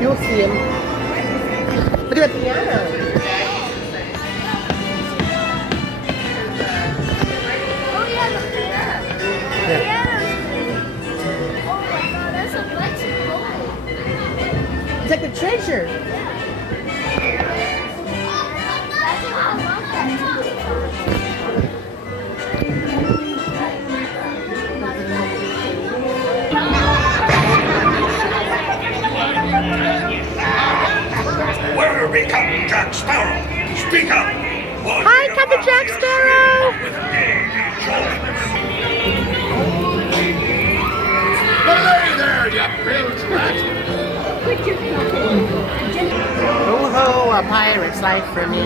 You'll see him. Look at the piano. Oh yeah, the piano. The piano's cool. Oh my god, that's a bunch of gold. It's like the treasure. Where become Jack Sparrow? Speak up! Hi, Captain Jack Sparrow! Hey there, you bilge rat! Oh ho, a pirate's life for me.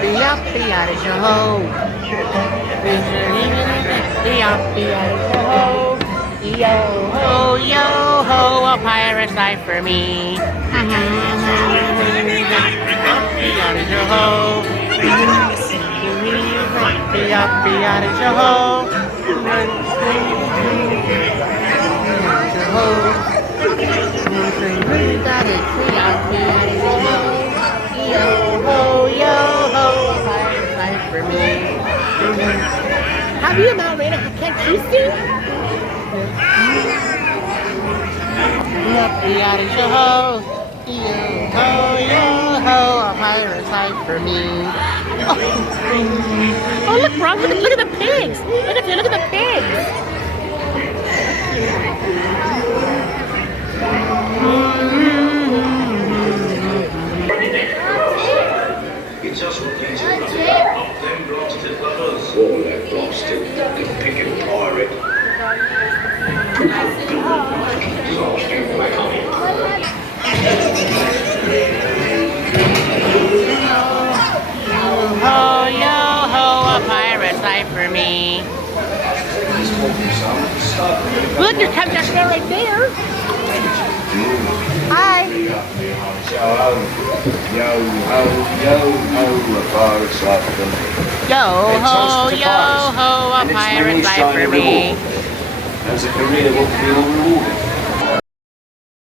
Be up, be out of your ho. Be up, be out of your ho. Yo ho, a pirate's life for me. Be out of your ho. Be up, be out of your ho. Have you now, Raina? Can't you sing? Be out of your ho. Yo ho, a pirate's life for me. Oh, look, Ron, look at the pigs. Look at the pigs. It's just what these are not them blasted lovers. All that blasted picking pirate. Ho, yo ho, a pirate's life for me. Look, your Captain Jack Sparrow right there. Hi. Yo ho, a pirate's life for me. Yo ho, a pirate's life for me. As a career, what can be all rewarded?